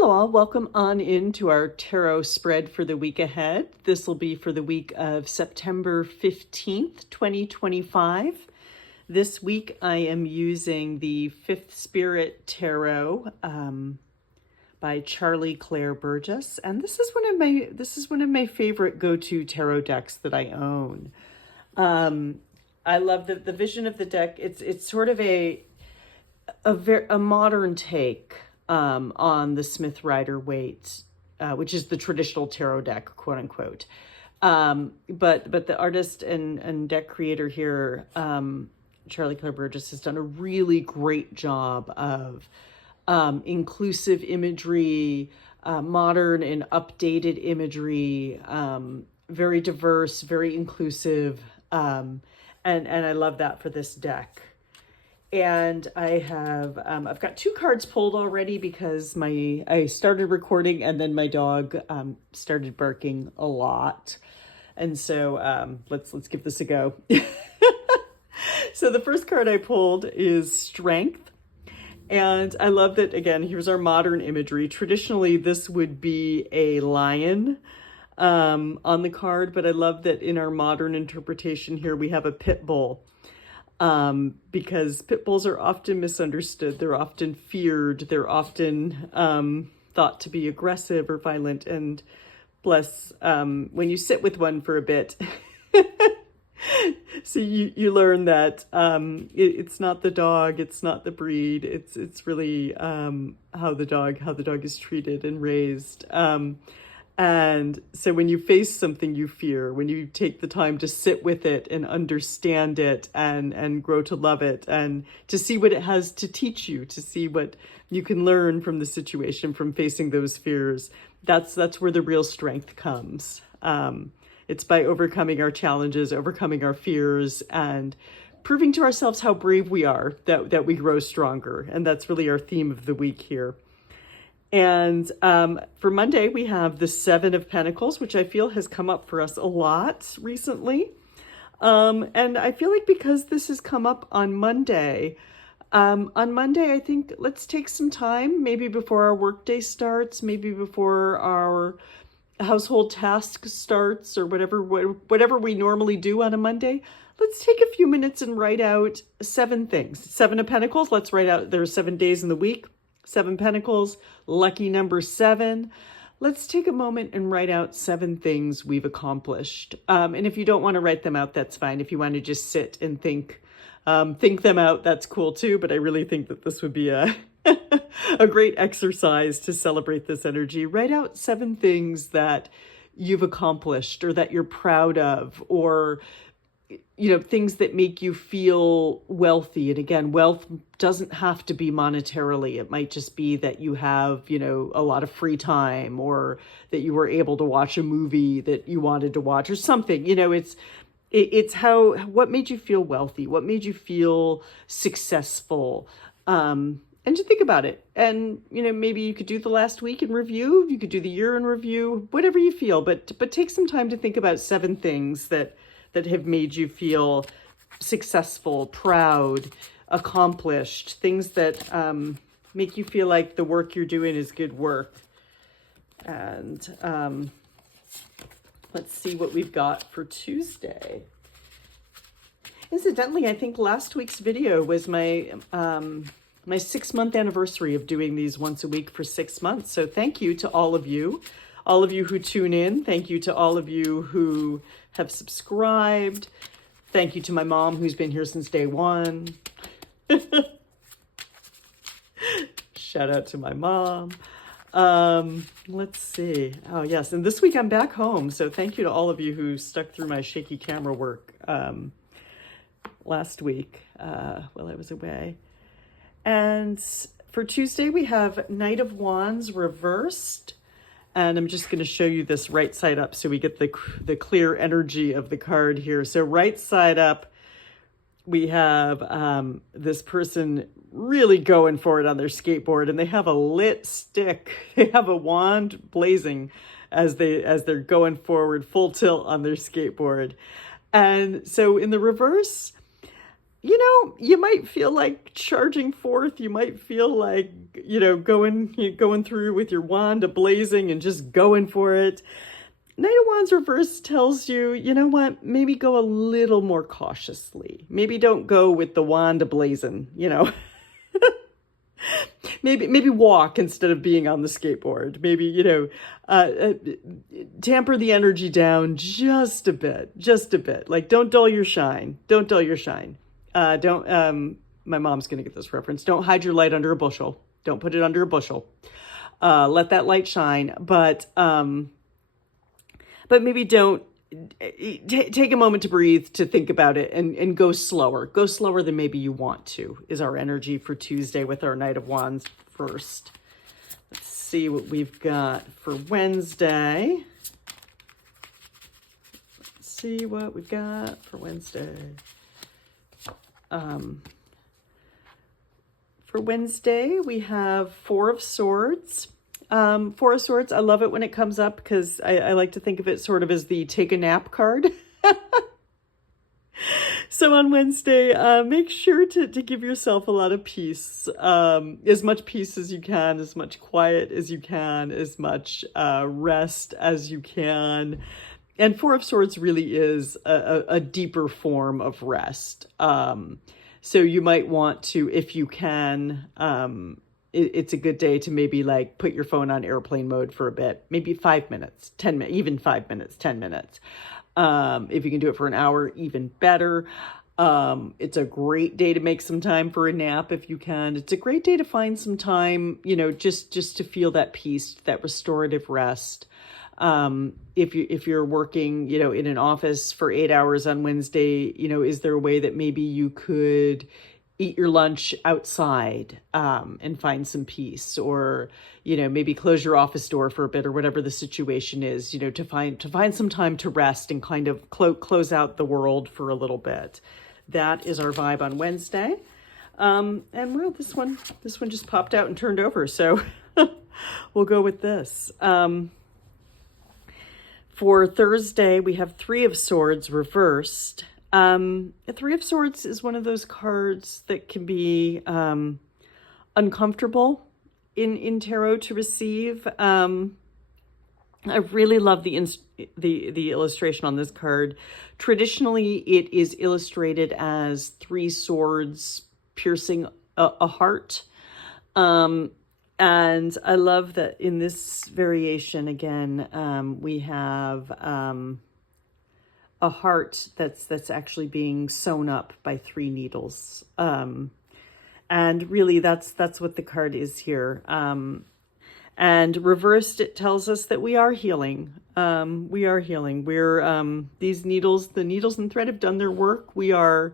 Hello all, welcome on into our tarot spread for the week ahead. This will be for the week of September 15th, 2025. This week I am using the Fifth Spirit Tarot by Charlie Claire Burgess, and this is one of my favorite go-to tarot decks that I own. I love the vision of the deck. It's sort of a modern take on the Smith Rider-Waite, which is the traditional tarot deck, quote unquote. But the artist and deck creator here, Charlie Claire Burgess, has done a really great job of inclusive imagery, modern and updated imagery, very diverse, very inclusive, and I love that for this deck. And I have, I've got two cards pulled already because I started recording and then my dog started barking a lot. And so let's give this a go. So the first card I pulled is Strength. And I love that, again, here's our modern imagery. Traditionally, this would be a lion on the card, but I love that in our modern interpretation here, we have a pit bull. Because pit bulls are often misunderstood. They're often feared. They're often thought to be aggressive or violent. And bless, when you sit with one for a bit, so you learn that it's not the dog, it's not the breed. It's really how the dog is treated and raised. And so when you face something you fear, when you take the time to sit with it and understand it and grow to love it and to see what it has to teach you, to see what you can learn from the situation, from facing those fears, that's where the real strength comes. It's by overcoming our challenges, overcoming our fears, and proving to ourselves how brave we are, that we grow stronger. And that's really our theme of the week here. And for Monday, we have the Seven of Pentacles, which I feel has come up for us a lot recently. And I feel like because this has come up on Monday, I think let's take some time, maybe before our workday starts, maybe before our household task starts, or whatever we normally do on a Monday. Let's take a few minutes and write out 7 things. 7 of Pentacles, let's write out, there are 7 days in the week. 7 Pentacles, lucky number 7. Let's take a moment and write out 7 things we've accomplished. And if you don't want to write them out, that's fine. If you want to just sit and think them out, that's cool too. But I really think that this would be a great exercise to celebrate this energy. Write out 7 things that you've accomplished or that you're proud of, or things that make you feel wealthy. And again, wealth doesn't have to be monetarily. It might just be that you have, a lot of free time, or that you were able to watch a movie that you wanted to watch or something. It's what made you feel wealthy? What made you feel successful? And to think about it. And, maybe you could do the last week in review. You could do the year in review, whatever you feel, but take some time to think about 7 things that have made you feel successful, proud, accomplished, things that make you feel like the work you're doing is good work. And let's see what we've got for Tuesday. Incidentally, I think last week's video was my 6-month anniversary of doing these once a week for 6 months. So thank you to all of you who tune in. Thank you to all of you who have subscribed. Thank you to my mom, who's been here since day one. Shout out to my mom. Let's see. Oh, yes. And this week I'm back home. So thank you to all of you who stuck through my shaky camera work last week while I was away. And for Tuesday, we have Knight of Wands reversed. And I'm just going to show you this right side up so we get the clear energy of the card here. So right side up, we have this person really going for it on their skateboard, and they have a lit stick. They have a wand blazing as they're going forward full tilt on their skateboard. And so in the reverse, you might feel like charging forth. You might feel like, going through with your wand ablazing and just going for it. Knight of Wands reverse tells you, you know what, maybe go a little more cautiously. Maybe don't go with the wand ablazing. Maybe walk instead of being on the skateboard. Maybe, tamper the energy down just a bit, Like, don't dull your shine. Don't dull your shine. My mom's going to get this reference. Don't hide your light under a bushel. Don't put it under a bushel. Let that light shine. But maybe don't take a moment to breathe, to think about it, and go slower. Go slower than maybe you want to, is our energy for Tuesday with our Knight of Wands first. Let's see what we've got for Wednesday. For Wednesday, we have Four of Swords. Four of Swords, I love it when it comes up because I like to think of it sort of as the take a nap card. So on Wednesday, make sure to give yourself a lot of peace, as much peace as you can, as much quiet as you can, as much rest as you can. And Four of Swords really is a deeper form of rest. So you might want to, if you can, it's a good day to maybe like put your phone on airplane mode for a bit, maybe 5 minutes, 10 minutes, even 5 minutes, 10 minutes. If you can do it for an hour, even better. It's a great day to make some time for a nap if you can. It's a great day to find some time, just to feel that peace, that restorative rest. If you're working, in an office for 8 hours on Wednesday, is there a way that maybe you could eat your lunch outside, and find some peace, or, maybe close your office door for a bit, or whatever the situation is, to find some time to rest and kind of close out the world for a little bit. That is our vibe on Wednesday. And well, this one just popped out and turned over. So we'll go with this. For Thursday, we have Three of Swords reversed. Three of Swords is one of those cards that can be uncomfortable in tarot to receive. I really love the illustration on this card. Traditionally, it is illustrated as three swords piercing a heart. And I love that in this variation, again, we have a heart that's actually being sewn up by three needles. And really that's what the card is here. And reversed, it tells us that we are healing. We are healing. We're the needles and thread have done their work. We are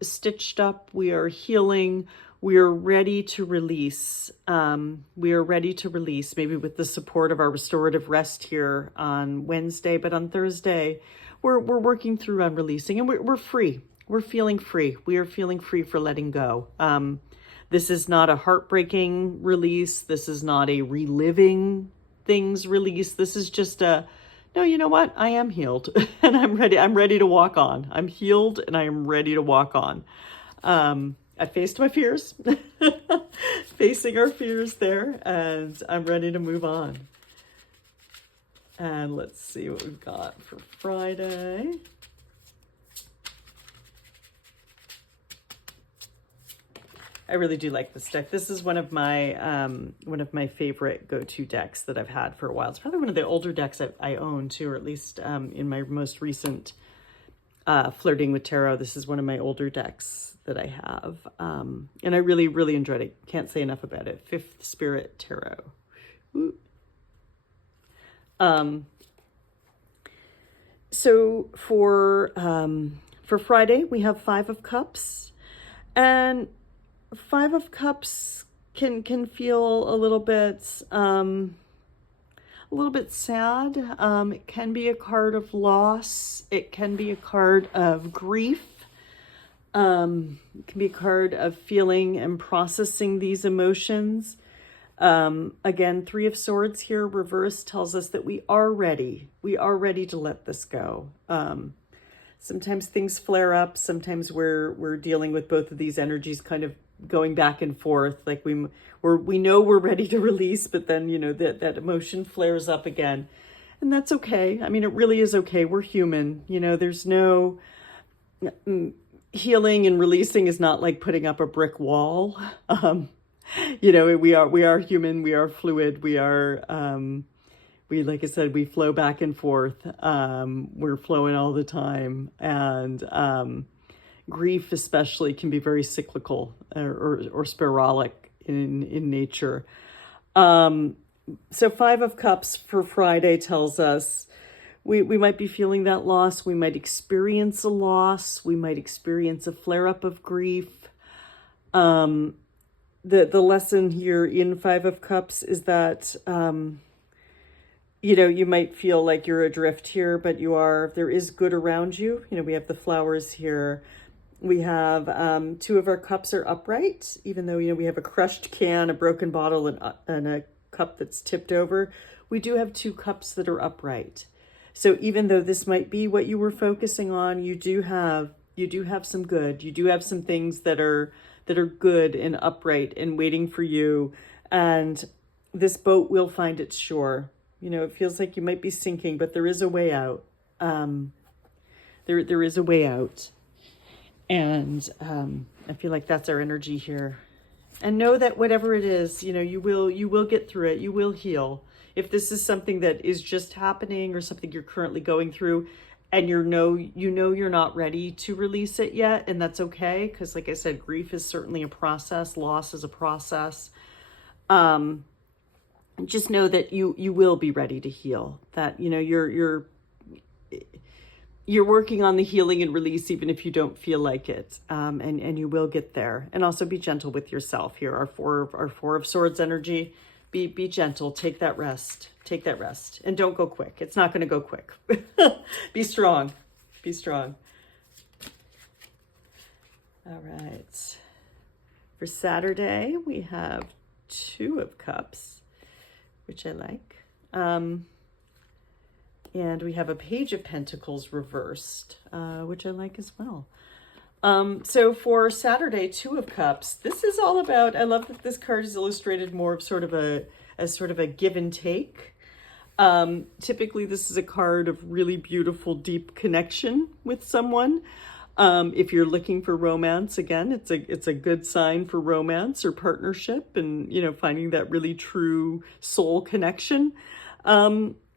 stitched up. We are healing. We are ready to release. We are ready to release, maybe with the support of our restorative rest here on Wednesday, but on Thursday, we're working through on releasing, and we're free. We're feeling free. We are feeling free for letting go. This is not a heartbreaking release. This is not a reliving things release. This is just no, you know what? I am healed and I'm ready. I'm ready to walk on. I'm healed and I am ready to walk on. I faced my fears, facing our fears there, and I'm ready to move on. And let's see what we've got for Friday. I really do like this deck. This is one of my favorite go-to decks that I've had for a while. It's probably one of the older decks I own too, or at least in my most recent flirting with tarot. This is one of my older decks that I have, and I really, really enjoyed it. Can't say enough about it. Fifth Spirit Tarot. Woo. So for Friday, we have Five of Cups, and Five of Cups can feel a little bit sad. It can be a card of loss. It can be a card of grief. It can be a card of feeling and processing these emotions. Again, Three of Swords here, reverse, tells us that we are ready. We are ready to let this go. Sometimes things flare up. Sometimes we're dealing with both of these energies kind of going back and forth. Like we know we're ready to release, but then, that emotion flares up again. And that's okay. I mean, it really is okay. We're human. There's no healing and releasing is not like putting up a brick wall. We are human. We are fluid. Like I said, we flow back and forth. We're flowing all the time. And grief especially can be very cyclical or spiralic in nature. So 5 of Cups for Friday tells us we might be feeling that loss. We might experience a loss. We might experience a flare-up of grief. The lesson here in 5 of Cups is that you might feel like you're adrift here, but there is good around you. We have the flowers here. We have 2 of our cups are upright, even though, we have a crushed can, a broken bottle, and a cup that's tipped over. We do have 2 cups that are upright. So even though this might be what you were focusing on, you do have some good. You do have some things that are good and upright and waiting for you. And this boat will find its shore. It feels like you might be sinking, but there is a way out. There is a way out. And I feel like that's our energy here. And know that whatever it is, you will get through it. You will heal. If this is something that is just happening or something you're currently going through, and you're not ready to release it yet, and that's okay, because like I said, grief is certainly a process. Loss is a process. Just know that you will be ready to heal. That you're working on the healing and release, even if you don't feel like it. And you will get there. And also be gentle with yourself here. Our four of Swords energy. Be gentle. Take that rest. And don't go quick. It's not going to go quick. Be strong. All right. For Saturday, we have 2 of Cups, which I like. And we have a Page of Pentacles reversed, which I like as well. So for Saturday, 2 of Cups, this is all about, I love that this card is illustrated more of sort of a give and take. Typically, this is a card of really beautiful, deep connection with someone. If you're looking for romance, again, it's a good sign for romance or partnership and, finding that really true soul connection.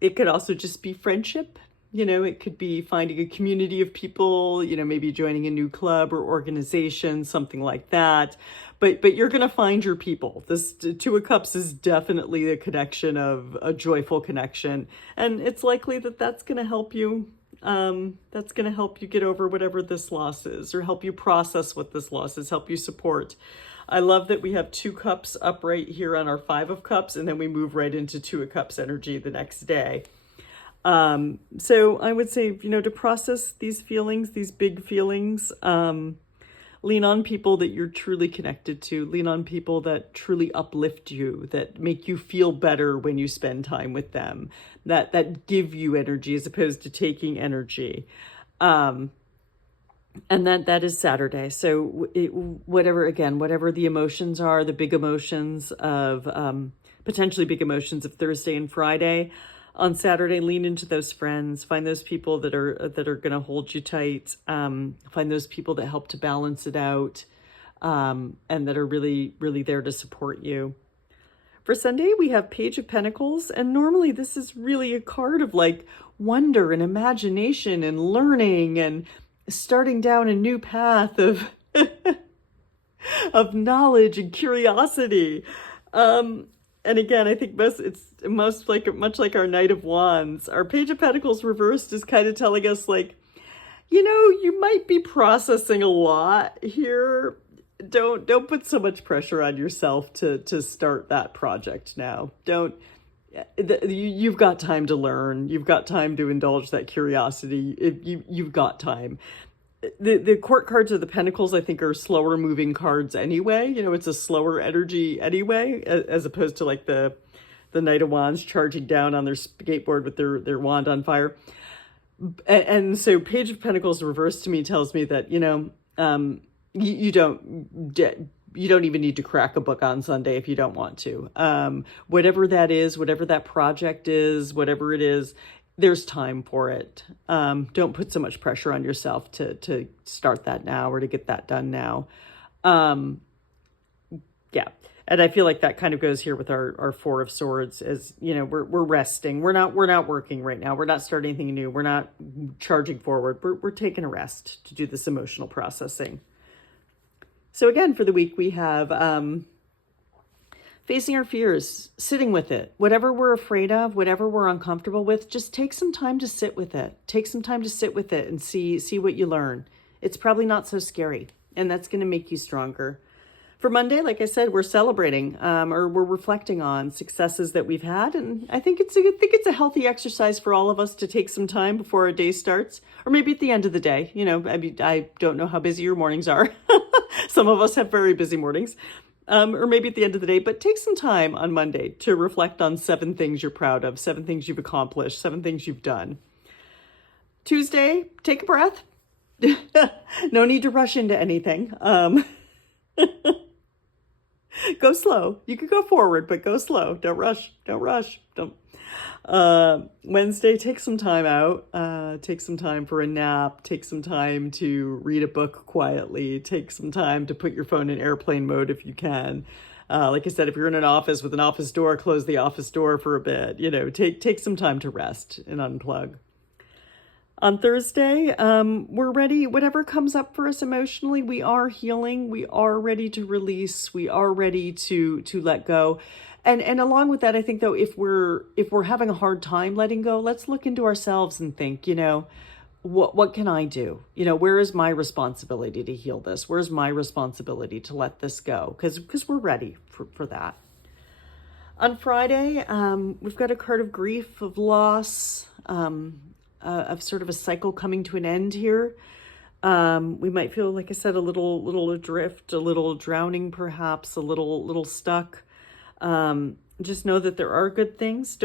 It could also just be friendship. It could be finding a community of people, maybe joining a new club or organization, something like that. But you're going to find your people. This 2 of Cups is definitely a connection of a joyful connection. And it's likely that that's going to help you. That's going to help you get over whatever this loss is, or help you process what this loss is, help you support. I love that we have 2 cups upright here on our 5 of Cups, and then we move right into 2 of Cups energy the next day. So I would say, to process these feelings, these big feelings, lean on people that you're truly connected to, lean on people that truly uplift you, that make you feel better when you spend time with them, that give you energy as opposed to taking energy. And that is Saturday. So whatever the emotions are, the big emotions of potentially big emotions of Thursday and Friday, on Saturday, lean into those friends. Find those people that are going to hold you tight. Find those people that help to balance it out, and that are really, really there to support you. For Sunday, we have Page of Pentacles, and normally this is really a card of like wonder and imagination and learning and starting down a new path of of knowledge and curiosity. And again, I think much like our Knight of Wands, our Page of Pentacles reversed is kind of telling us like, you might be processing a lot here. Don't put so much pressure on yourself to start that project now. You've got time to learn. You've got time to indulge that curiosity. You've got time. The court cards of the Pentacles, I think, are slower moving cards anyway. It's a slower energy anyway, as opposed to like the Knight of Wands charging down on their skateboard with their wand on fire. And so Page of Pentacles reversed to me tells me that, you don't even need to crack a book on Sunday if you don't want to. Whatever that is, whatever that project is, whatever it is, there's time for it. Don't put so much pressure on yourself to start that now or to get that done now. Yeah. And I feel like that kind of goes here with our Four of Swords, as we're resting. We're not working right now. We're not starting anything new. We're not charging forward. We're taking a rest to do this emotional processing. So again, for the week, we have facing our fears, sitting with it. Whatever we're afraid of, whatever we're uncomfortable with, just take some time to sit with it. Take some time to sit with it and see what you learn. It's probably not so scary, and that's going to make you stronger. For Monday, like I said, we're celebrating or we're reflecting on successes that we've had. And I think it's a healthy exercise for all of us to take some time before our day starts, or maybe at the end of the day. I don't know how busy your mornings are. Some of us have very busy mornings, or maybe at the end of the day, but take some time on Monday to reflect on 7 things you're proud of, 7 things you've accomplished, 7 things you've done. Tuesday, take a breath. No need to rush into anything. Go slow. You could go forward, but go slow. Don't rush. Wednesday, take some time out. Take some time for a nap. Take some time to read a book quietly. Take some time to put your phone in airplane mode if you can. Like I said, if you're in an office with an office door, close the office door for a bit. Take some time to rest and unplug. On Thursday, we're ready. Whatever comes up for us emotionally, we are healing. We are ready to release. We are ready to let go. And along with that, I think though, if we're having a hard time letting go, let's look into ourselves and think, what can I do? Where is my responsibility to heal this? Where's my responsibility to let this go? Because we're ready for that. On Friday, we've got a card of grief, of loss, of sort of a cycle coming to an end here. We might feel, like I said, a little adrift, a little drowning, perhaps a little stuck. Just know that there are good things.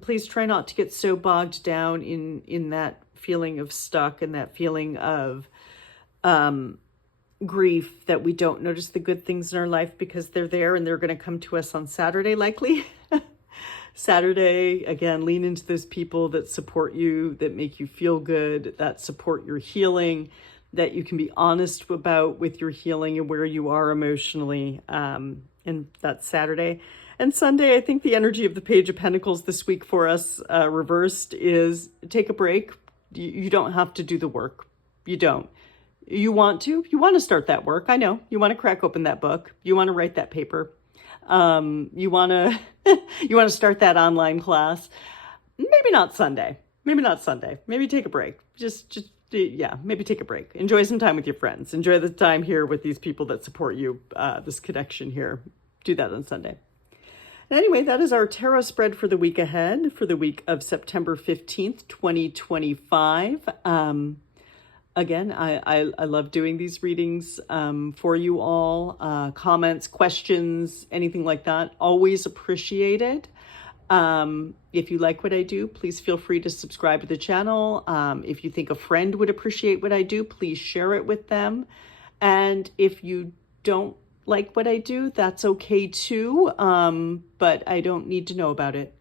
Please try not to get so bogged down in that feeling of stuck and that feeling of grief that we don't notice the good things in our life, because they're there and they're going to come to us on Saturday, likely. Saturday, again, lean into those people that support you, that make you feel good, that support your healing, that you can be honest about with your healing and where you are emotionally. And that's Saturday. And Sunday, I think the energy of the Page of Pentacles this week for us, reversed, is take a break. You don't have to do the work. You don't. You want to start that work. I know. You want to crack open that book. You want to write that paper. You want to start that online class. Maybe not Sunday. Maybe take a break. Maybe take a break. Enjoy some time with your friends. Enjoy the time here with these people that support you, this connection here. Do that on Sunday. And anyway, that is our tarot spread for the week ahead, for the week of September 15th, 2025. Again, I love doing these readings for you all. Comments, questions, anything like that, always appreciated. If you like what I do, please feel free to subscribe to the channel. If you think a friend would appreciate what I do, please share it with them. And if you don't like what I do, that's okay too. But I don't need to know about it.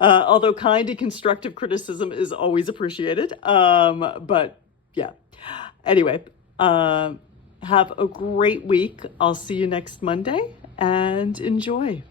Although kind and constructive criticism is always appreciated. But yeah, anyway, have a great week. I'll see you next Monday and enjoy.